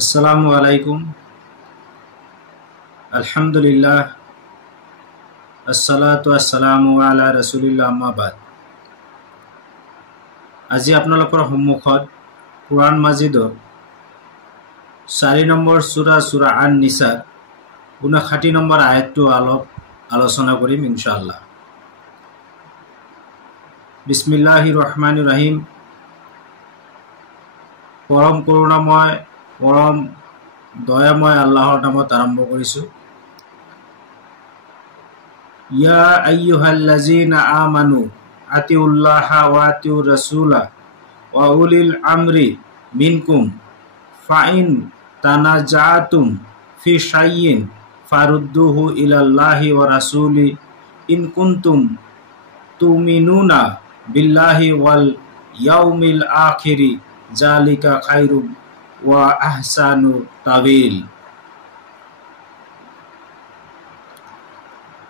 আসসালামু আলাইকুম আলহামদুলিল্লাহ আসসালাতু আসসালামু আলা ৰাসূলিল্লাহ আম্মা বাদ। আজি আপোনালোকৰ সন্মুখত কুৰাণ মাজিদৰ 4 নম্বৰ সূৰা আন-নিসাৰ 59 নম্বৰ আয়াতটো আলোচনা কৰিম ইনশাআল্লাহ। বিসমিল্লাহিৰ ৰহমানিৰ ৰহিম। পৰম করুণাময় পরম দয়াময় আল্লাহর নামত আরম্ভ করিছো। ইয়া আইয়ুহাল্লাযীনা আমানু আতিউল্লাহা ওয়া আতিউর রাসূলা ওয়া উলিল আমরি মিনকুম ফাইন তানাজাতুম ফি শাইইন ফারুদ্দুহু ইলাল্লাহি ওয়া রাসূলি ইন কুনতুম তুমিনুনা বিল্লাহি ওয়াল ইয়াউমিল আখিরি জালিকা খায়রুম ওয়া আহসানু তাবিল।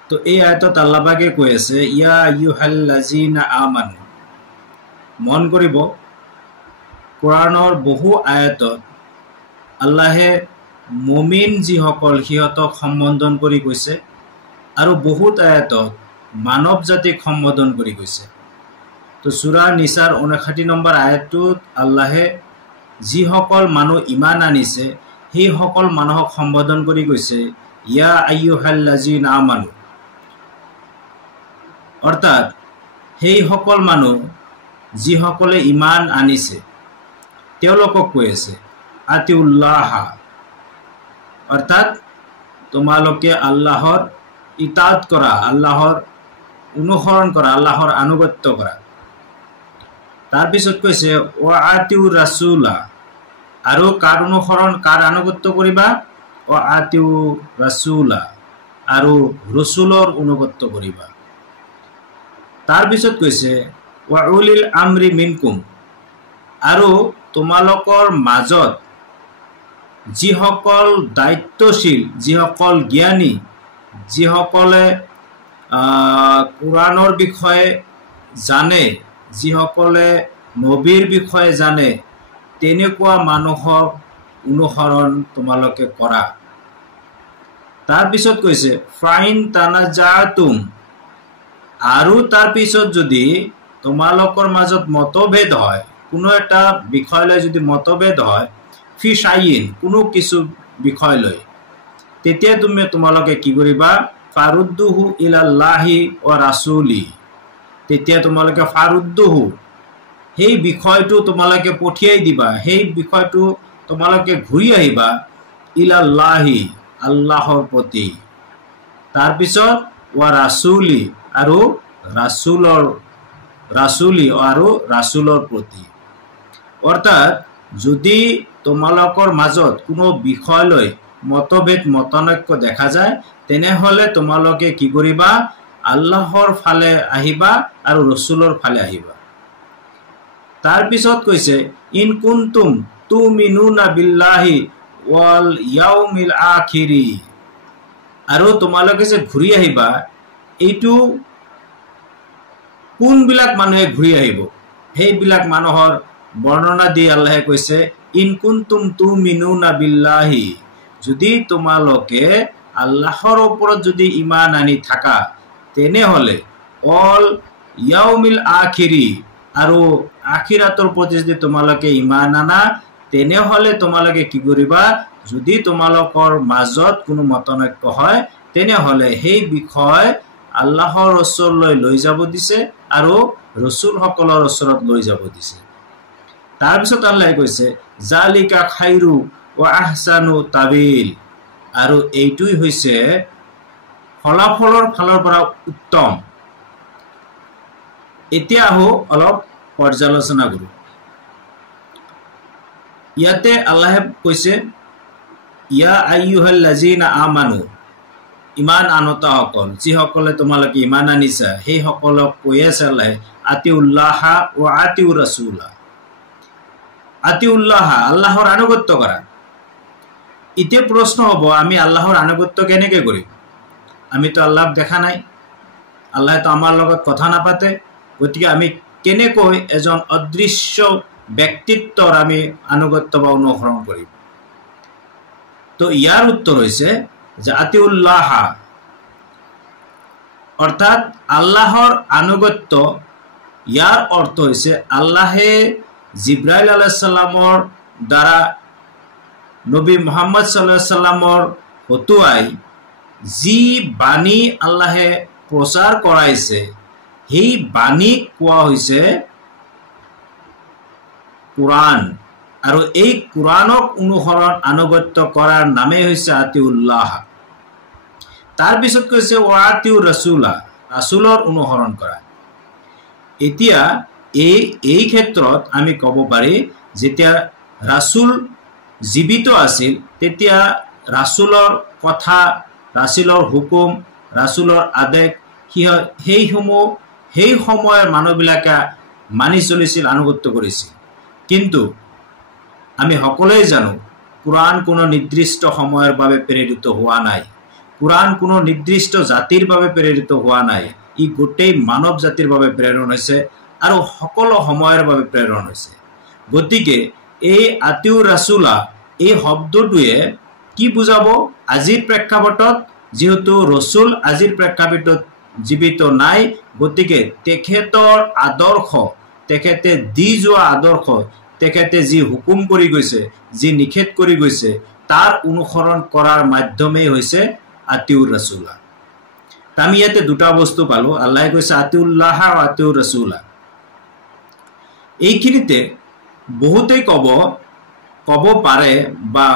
তো এই আয়াতত আল্লাহ পাকে কৈ আছে ইয়া আইয়ুহাল্লাযীনা আমানু। মন কৰিব কোৰাণৰ বহু আয়াতত আল্লাহে মুমিন যিসকল সিহঁতক সম্বোধন কৰি কৈছে আৰু বহুত আয়াতত মানৱ জাতিক সম্বোধন কৰি কৈছে। তো সূৰা নিসাৰ 59 নম্বৰ আয়াতটোত আল্লাহে যিসকল মানুহ ইমান আনিছে সেই সকল মানুহক সম্বোধন কৰি কৈছে ইয়া আইয়ুহাল্লাযীনা আমানু, অৰ্থাৎ সেই সকল মানুহ যিসকলে ইমান আনিছে তেওঁলোকক কৈ আছে আতিউল্লাহা, অৰ্থাৎ তোমালোকে আল্লাহৰ ইতাআত কৰা, আল্লাহৰ অনুসৰণ কৰা, আল্লাহৰ আনুগত্য কৰা। তাৰপিছত কৈছে ওয়া আতিউৰ ৰাসূলা, আৰু কাৰ অনুসৰণ কাৰ আনুগত্য কৰিবা, ওয়া আতিউৰ ৰাসূলা, আৰু ৰাসূলৰ অনুগত্য কৰিবা। তাৰপিছত কৈছে ওয়া উলিল আমৰি মিনকুম, আৰু তোমালোকৰ মাজত যিসকল দায়িত্বশীল, যিসকল জ্ঞানী, যিসকলে কোৰাণৰ বিষয়ে জানে, যিসকলে নবীৰ বিষয়ে জানে, তেনেকুৱা মানুহক অনুসৰণ তোমালোকে কৰা। তাৰপিছত কৈছে ফাইন তানাজাতুম, আৰু তাৰপিছত যদি তোমালোকৰ মাজত মতভেদ হয়, কোনো এটা বিষয় লৈ যদি মতভেদ হয়, ফি শাইইন, কোনো কিছু বিষয় লৈ, তেতিয়া তোমালোকে কি কৰিবা, ফাৰুদ্দুহু ইলাল্লাহি ওয়া ৰাসূলি, তেতিয়া তোমালোকে ফাৰুদ্দুহু, সেই বিষয়টো তোমালোকে পঠিয়াই দিবা, সেই বিষয়টো তোমালোকে ঘূৰি আহিবা ইলাল্লাহি, আল্লাহৰ প্ৰতি। তাৰপিছত ওয়া ৰাসূলি, আৰু ৰাসূলৰ প্ৰতি। অৰ্থাৎ যদি তোমালোকৰ মাজত কোনো বিষয় লৈ মতভেদ মতানৈক্য দেখা যায়, তেনেহলে তোমালোকে কি কৰিবা, আল্লাহৰ ফালে আহিবা আৰু ৰাসূলৰ ফালে আহিবা। তাৰপিছত কৈছে ইন কুনতুম তুমিনুনা বিল্লাহি ওয়াল ইয়াউমিল আখিৰি, আৰু তোমালোকে যে ঘূৰি আহিবা, এইটো কোনবিলাক মানুহে ঘূৰি আহিব, সেইবিলাক মানুহৰ বৰ্ণনা দি আল্লাহে কৈছে ইন কুনতুম তুমিনুনা বিল্লাহি, যদি তোমালোকে আল্লাহৰ ওপৰত যদি ইমান আনি থাকা, তেনেহলে অল ইয়াউমিল আখিৰি, আৰু আখিৰাতৰ প্ৰতি যদি তোমালোকে ইমান আনা, তেনেহলে তোমালোকে কি কৰিবা, যদি তোমালোকৰ মাজত কোনো মতানৈক্য হয়, তেনেহলে সেই বিষয় আল্লাহৰ ওচৰলৈ লৈ যাব দিছে আৰু ৰাসূলসকলৰ ওচৰত লৈ যাব দিছে। তাৰপিছত আল্লাহে কৈছে জালিকা খায়ৰু ওয়া আহসানু তাবিল, আৰু এইটোই হৈছে ফলাফলৰ ফালৰ পৰা উত্তম। এতিয়া আহো অলপ পৰ্যালোচনা কৰো। ইয়াতে আল্লাহে কৈছে ইয়া আইয়ুহাল্লাযীনা আমানু, ইমান আনতাসকল, যিসকলে তোমালোকে ইমান আনিছা, সেই সকলক কৈ আছে আল্লাহে আতিউল্লাহা ওয়া আতিউৰ ৰাসূলা। আতিউল্লাহা, আল্লাহৰ আনুগত্য কৰা। এতিয়া প্ৰশ্ন হ'ব, আমি আল্লাহৰ আনুগত্য কেনেকৈ কৰিম? আমিতো আল্লাহক দেখা নাই, আল্লাহেতো আমাৰ লগত কথা নাপাতে, গতিকে আমি কেনেকৈ এজন অদৃশ্য ব্যক্তিত্বৰ আমি আনুগত্য বা অনুসৰণ কৰিম? তো ইয়ার উত্তর হইছে যে আতিউল্লাহ অর্থাৎ আল্লাহর আনুগত্য। ইয়ার অর্থ হইছে আল্লাহে জিব্রাইল আলাইহিস সালামর দ্বারা নবী মুহাম্মদ সাল্লাল্লাহু আলাইহি সাল্লামর হতুয়াই যি বাণী আল্লাহে প্রচার করাইছে সেই বাণী কোয়া হইছে কুরআন। আর এই কুরআনক অনুসরণ আনুগত্য করার নামে হইছে আতিউল্লাহ। তার পিছত কৈছে ওয়াতিউর রাসূলা, ৰাসূলৰ অনুসৰণ কৰা। এতিয়া এই ক্ষেত্ৰত আমি ক'ব পাৰি যেতিয়া ৰাসূল জীবিত আছিল তেতিয়া ৰাসূলৰ কথা, ৰাসূলৰ হুকুম, ৰাসূলৰ আদেশ সেই সময়ৰ মানুহবিলাকে মানি চলিছিল, আনুগত্য কৰিছিল। কিন্তু আমি সকলোৱে জানো কুরআন কোনো নির্দিষ্ট সময়ের বাবে প্রেরিত হওয়া নাই। কুরআন কোনো নির্দিষ্ট জাতির বাবে প্রেরিত হওয়া নাই। ই গোটেই মানব জাতির বাবে প্রেরণ হয়েছে আর সকলো সময়ের বাবে প্রেরণ হয়েছে। গতিকে এই আতিউর রাসূলা এই শব্দটোৱে কি বুজাব? আজিৰ প্ৰেক্ষাপটত যেহেতু ৰসুল আজিৰ প্ৰেক্ষাপটত জীবিত নাই, গতিকে তেখেতৰ আদৰ্শ, তেখেতে দি যোৱা আদৰ্শ, তেখেতে যি হুকুম কৰি গৈছে, যি নিষেধ কৰি গৈছে, তাৰ অনুসৰণ কৰাৰ মাধ্যমেই হৈছে আতিউৰ ৰাসূলা। আমি ইয়াতে দুটা বস্তু পালো, আল্লাহে কৈছে আতিউল্লাহ আৰু আতিউৰ ৰাসূলা। এইখিনিতে বহুতেই কব পাৰে বা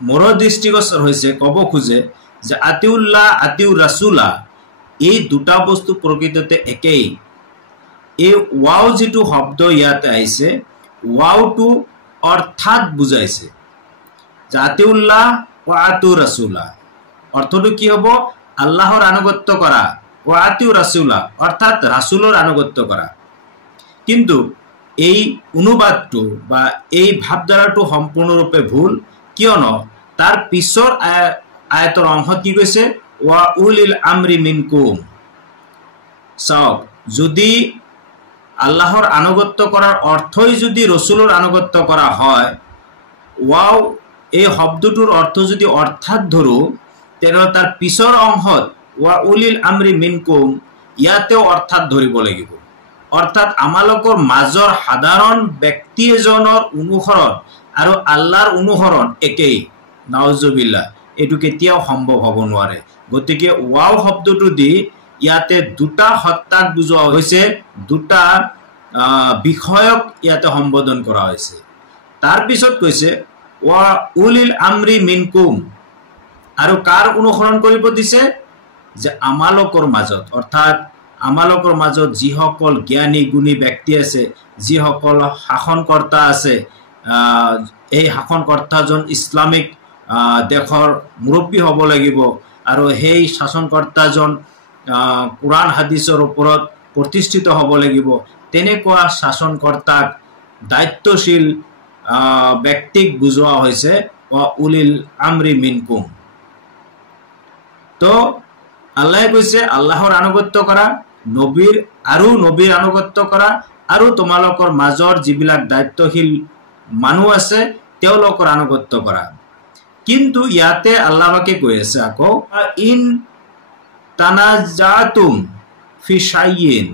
মোৰ দৃষ্টিগোচৰ হৈছে কব খোজে যে আতিউল্লাহ আতিউৰ ৰাসূলা এই দুটা বস্তু প্ৰকৃততে একেই। এই ওয়াও যেটো শব্দ ইয়াতে আহিছে, ওয়াওটো অর্থাৎ বুঝাইছে যে আতিউল্লাহ ও আতিউর রাসূলা। অর্থটো কি হব? আল্লাহর আনুগত্য করা, ও আতিউর রাসূলা অর্থাৎ ৰাসূলৰ আনুগত্য কৰা। কিন্তু এই অনুবাদটো বা এই ভাবধাৰাটো সম্পূৰ্ণৰূপে ভুল, কিয়নো তাৰ পিছৰ আয়াতৰ অংশত কি কৈছে? ওয়া উলিল আমরি মিনকুম। চাওক, যদি আল্লাহর আনুগত্য করার অর্থই যদি রসুলের আনুগত্য করা হয়, ওয়াও এই শব্দটোর অর্থ যদি অর্থাৎ ধরো, তেনে তার পিছৰ অংশত ওয়া উলিল আমৰি মিনকুম ইয়াতেও অৰ্থাৎ ধৰিব লাগিব। অৰ্থাৎ আমালোকৰ মাজৰ সাধাৰণ ব্যক্তি এজনৰ অনুসৰণ আৰু আল্লাহৰ অনুসৰণ একেই। নাউজুবিল্লাহ, এইটো কেতিয়াও সম্ভৱ হ'ব নোৱাৰে। গতিকে ওয়াও শব্দটো দি ইয়াতে দুটা সত্তাক বুজোৱা হৈছে, দুটা বিষয়ক ইয়াতে সম্বোধন কৰা হৈছে। তাৰ পিছত কৈছে ওয়া উলিল আমৰি মিনকুম, আৰু কাৰ অনুসৰণ কৰিব দিছে? যে আমালোকৰ মাজত, অৰ্থাৎ আমালোকৰ মাজত যিসকল জ্ঞানী গুণী ব্যক্তি আছে, যিসকল শাসনকৰ্তা আছে, এই শাসনকৰ্তাজন ইছলামিক দেশৰ মুৰব্বী হ'ব লাগিব, আৰু সেই শাসনকৰ্তাজন কুৰআন হাদিসৰ ওপৰত প্ৰতিষ্ঠিত হ'ব লাগিব। তেনেকুৱা শাসনকৰ্তাক, দায়িত্বশীল ব্যক্তিক বুজোৱা হৈছে ওয়া উলিল আমৰি মিনকুম। তো আল্লাহে কৈছে আল্লাহৰ আনুগত্য কৰা, নবীৰ আনুগত্য কৰা, আৰু তোমালোকৰ মাজৰ যিবিলাক দায়িত্বশীল মানুহ আছে তেওঁলোকৰ আনুগত্য কৰা। কিন্তু ইয়াতে আল্লাহকে কৈ আছে আকৌ ইন তানাজাতুম ফি শাইইন,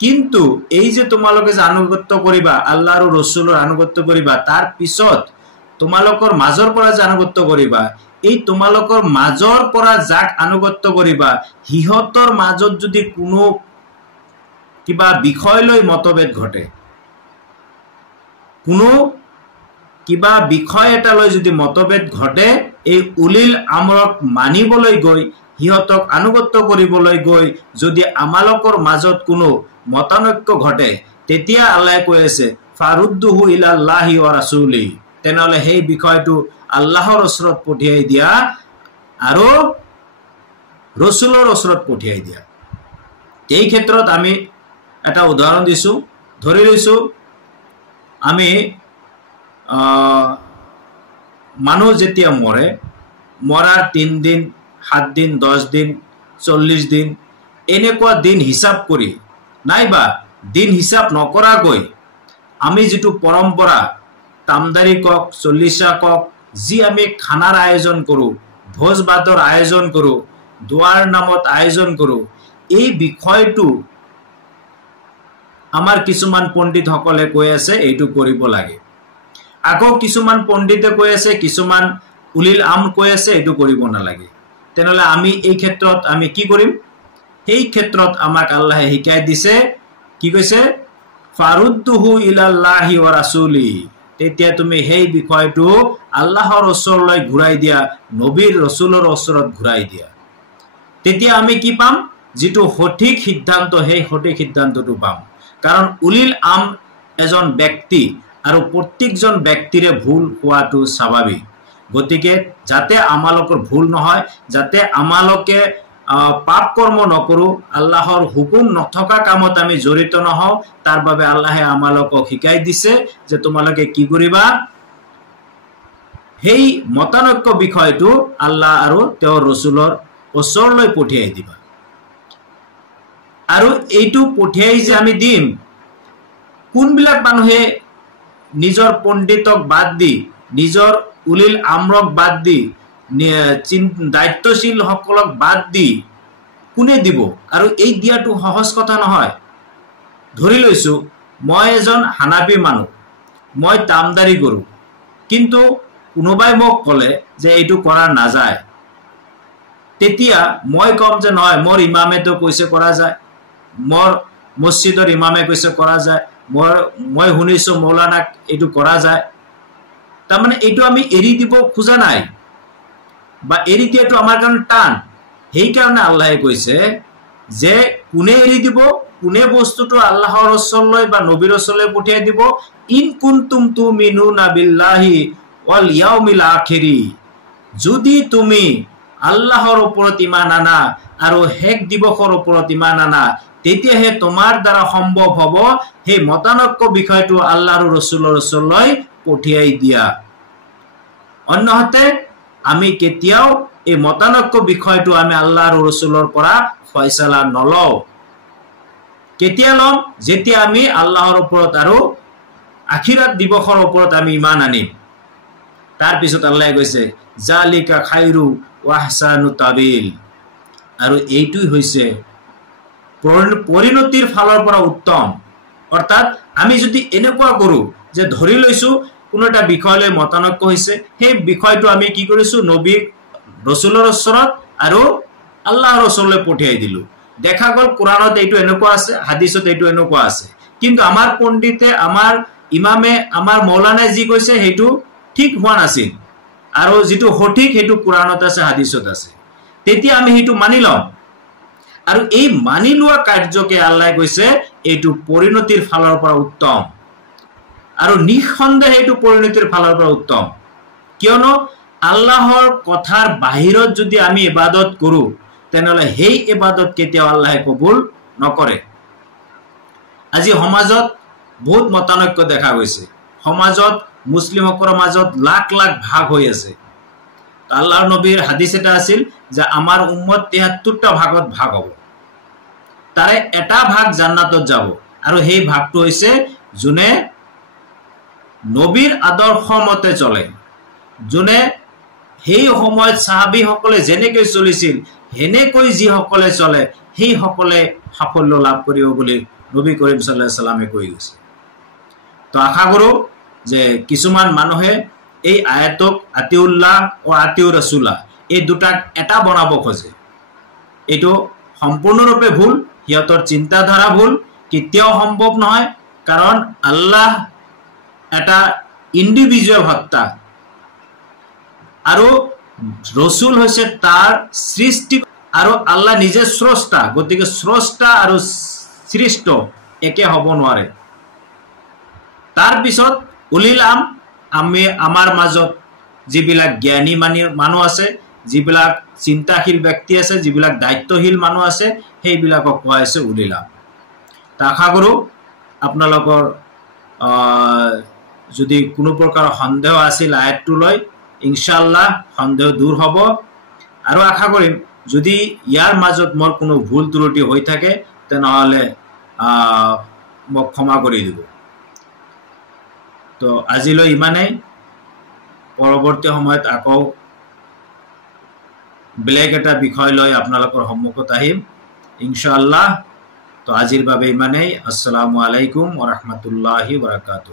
কিন্তু এই যে তোমালোকে যে আনুগত্য কৰিবা, আল্লাহ আৰু ৰসুলৰ আনুগত্য কৰিবা, তাৰ পিছত তোমালোকৰ মাজৰ পৰা যে আনুগত্য কৰিবা, এই তোমালোকৰ মাজৰ পৰা যাক আনুগত্য কৰিবা, সিহঁতৰ মাজত যদি কোনো কিবা বিষয় লৈ মতভেদ ঘটে, কোনো কিবা বিষয় এটা লৈ যদি মতভেদ ঘটে, এই উলিল আমৰক মানিবলৈ গৈ, সিহঁতক আনুগত্য কৰিবলৈ গৈ যদি আমালোকৰ মাজত কোনো মতানৈক্য ঘটে, তেতিয়া আল্লাহে কৈ আছে ফাৰুদ্দুহু ইলাল্লাহি ওয়া ৰাসূলি, তেনেহলে সেই বিষয়টো আল্লাহৰ ওচৰত পঠিয়াই দিয়া আৰু ৰসুলৰ ওচৰত পঠিয়াই দিয়া। এই ক্ষেত্ৰত আমি এটা উদাহৰণ দিছো, ধৰি লৈছো আমি মানুহ যেতিয়া মৰে, মৰাৰ 3 দিন 7 দিন 10 দিন 40 দিন এনেকুৱা দিন হিচাপ কৰি, নাইবা দিন হিচাপ নকৰাকৈ আমি যেটো পৰম্পৰা, তামদাৰি কক, চল্লিশা কক, যি আমি খানাৰ আয়োজন কৰোঁ, ভোজ ভাতৰ আয়োজন কৰোঁ, দোৱাৰ নামত আয়োজন কৰোঁ, এই বিষয়টো আমাৰ কিছুমান পণ্ডিতসকলে কৈ আছে এইটো কৰিব লাগে। আকৌ কিছুমান পণ্ডিতে কৈ আছে, কিছুমান উলিল আম কৈ আছে এইটো কৰিব নালাগে। তেনেহ'লে আমি এই ক্ষেত্ৰত আমি কি কৰিম? সেই ক্ষেত্ৰত আমাক আল্লাহে শিকাই দিছে, কি কৈছে? ফাৰুদ্দুহু ইলাল্লাহি ওয়া ৰাসূলি। তেতিয়া তুমি সেই বিষয়টো আল্লাহৰ ওচৰলৈ ঘূৰাই দিয়া, নবীৰ ৰসুলৰ ওচৰত ঘূৰাই দিয়া। তেতিয়া আমি কি পাম? যিটো সঠিক সিদ্ধান্ত, সেই সঠিক সিদ্ধান্তটো পাম। কাৰণ উলিল আম এজন ব্যক্তি আৰু প্ৰত্যেকজন ব্যক্তিৰে ভুল হোৱাটো স্বাভাৱিক। গতিকে যাতে আমালোকৰ ভুল নহয়, যাতে আমালোকে পাপ কৰ্ম নকৰোঁ, আল্লাহৰ হুকুম নথকা কামত আমি জড়িত নহওঁ, তাৰ বাবে আল্লাহে আমালোকক শিকাই দিছে যে তোমালোকে কি কৰিবা? সেই মতানৈক্য বিষয়টো আল্লাহ আৰু তেওঁৰ ৰসুলৰ ওচৰলৈ পঠিয়াই দিবা। আৰু এইটো পঠিয়াই যে আমি দিম, কোনবিলাক মানুহে নিজৰ পণ্ডিতক বাদ দি, নিজৰ উলিল আমৰক বাদ দি, দায়িত্বশীল সকলক বাদ দি কোনে দিব? আৰু এই দিয়াটো সহজ কথা নহয়। ধৰি লৈছো মই এজন হানাফি মানুহ, মই তামদাৰি কৰোঁ, কিন্তু কোনোবাই মোক ক'লে যে এইটো কৰা নাযায়, তেতিয়া মই ক'ম যে নহয়, মোৰ ইমামেতো কৈছে কৰা যায়, মোৰ মছজিদৰ ইমামে কৈছে কৰা যায়, মই শুনিছো মৌলানাক এইটো কৰা যায়। তাৰমানে এইটো আমি এৰি দিব খোজা নাই, বা এৰি দিয়াটো আমাৰ কাৰণে টান। সেইকাৰণে আল্লাহে কৈছে যে কোনে এৰি দিব, কোনে বস্তুটো আল্লাহৰ ওচৰলৈ বা নবীৰ ওচৰলৈ পঠিয়াই দিব? ইন কুনতুম তুমিনুনা বিল্লাহি ওয়াল ইয়াউমিল আখিৰি। যদি তুমি আল্লাহৰ ওপৰত ইমান আনা আৰু শেষ দিৱসৰ ওপৰত ইমান আনা, তেতিয়াহে তোমাৰ দ্বাৰা সম্ভৱ হ'ব সেই মতানৈক্য বিষয়টো আল্লাহ আৰু ৰসুলৰ ওচৰলৈ পঠিয়াই দিয়া। অন্যহাতে আমি কেতিয়াও এই মতানৈক্য বিষয়টো আমি আল্লাহ আৰু ৰসুলৰ পৰা ফয়সালা নলওঁ। কেতিয়া ল'ম? যেতিয়া আমি আল্লাহৰ ওপৰত আৰু আখিৰাত দিৱসৰ ওপৰত আমি ইমান আনিম। তাৰপিছত আল্লাহে কৈছে জালিকা খাইৰু ওয়া আহসানু তাবিল। আৰু এইটোই হৈছে পৰিণতিৰ ফালৰ পৰা উত্তম। অৰ্থাৎ আমি যদি এনেকুৱা কৰোঁ যে ধৰি লৈছো কোনো এটা বিষয়লৈ মতানৈক্য হৈছে, সেই বিষয়টো আমি কি কৰিছো? নবী ৰসুলৰ ওচৰত আৰু আল্লাহৰ ওচৰলৈ পঠিয়াই দিলো। দেখা গ'ল কোৰাণত এইটো এনেকুৱা আছে, হাদিছত এইটো এনেকুৱা আছে, কিন্তু আমাৰ পণ্ডিতে, আমাৰ ইমামে, আমাৰ মৌলানাই যি কৈছে সেইটো ঠিক হোৱা নাছিল, আৰু যিটো সঠিক সেইটো কোৰাণত আছে, হাদিছত আছে। তেতিয়া আমি সেইটো মানি লম। আৰু এই মানি লোৱা কাৰ্যকে আল্লাহে কৈছে এইটো পৰিণতিৰ ফালৰ পৰা উত্তম, আৰু নিঃসন্দেহে এইটো পৰিণতিৰ ফালৰ পৰা উত্তম। কিয়নো আল্লাহৰ কথাৰ বাহিৰত যদি আমি ইবাদত কৰো, তেনেহ'লে সেই ইবাদত কেতিয়াও আল্লাহে কবুল নকৰে। আজি সমাজত বহুত মতানৈক্য দেখা গৈছে। সমাজত মুছলিমসকলৰ মাজত লাখ লাখ ভাগ হৈ আছে। আল্লাহৰ নবীৰ হাদিস এটা আছিল যে আমাৰ উম্মত ৭৩টা ভাগত ভাগ হ'ব, তাৰে এটা ভাগ জান্নাতত যাব, আৰু সেই ভাগটো হৈছে যোনে নবীৰ আদৰ্শ মতে চলে, যোনে সেই সময়ত সাহাবীসকলে যেনেকৈ চলিছিল সেনেকৈ যিসকলে চলে, সেইসকলে সাফল্য লাভ কৰিব বুলি নবী কৰিম সাল্লাল্লাহু আলাইহি সাল্লামে কৈ গৈছে। তো আশা কৰোঁ যে কিছুমান মানুহে এই আয়াতক আতিউল্লাহ ও আতিউৰ ৰাসূলা এই দুটাক এটা বনাব খোজে। এইটো সম্পূৰ্ণৰূপে ভুল, সিহঁতৰ চিন্তাধাৰা ভুল, কেতিয়াও সম্ভৱ নহয়। কাৰণ আল্লাহ এটা ইণ্ডিভিজুৱেল সত্তা, আৰু ৰসুল হৈছে তাৰ সৃষ্টি, আৰু আল্লাহ নিজে স্ৰষ্টা। গতিকে স্ৰষ্টা আৰু সৃষ্ট একে হ'ব নোৱাৰে। তাৰপিছত উলিলাম, আমি আমাৰ মাজত যিবিলাক জ্ঞানী মানুহ আছে, যিবিলাক চিন্তাশীল ব্যক্তি আছে, যিবিলাক দায়িত্বশীল মানুহ আছে, সেইবিলাকক কোৱা হৈছে উলিলাম। আশা কৰোঁ আপোনালোকৰ যদি কোনো প্ৰকাৰ সন্দেহ আছিল আয়াতটো লৈ, ইনশাআল্লাহ সন্দেহ দূৰ হ'ব। আৰু আশা কৰিম যদি ইয়াৰ মাজত মোৰ কোনো ভুল ত্ৰুটি হৈ থাকে তেনেহ'লে মোক ক্ষমা কৰি দিব। তো আজিলৈ ইমানেই। পৰৱৰ্তী সময়ত আকৌ বেলেগ এটা বিষয় লৈ আপোনালোকৰ সন্মুখত আহিম ইনশাআল্লাহ। তো আজিৰ বাবে ইমানেই। আসসালামু আলাইকুম ওয়া ৰাহমাতুল্লাহি ওয়া বাৰাকাতুহু।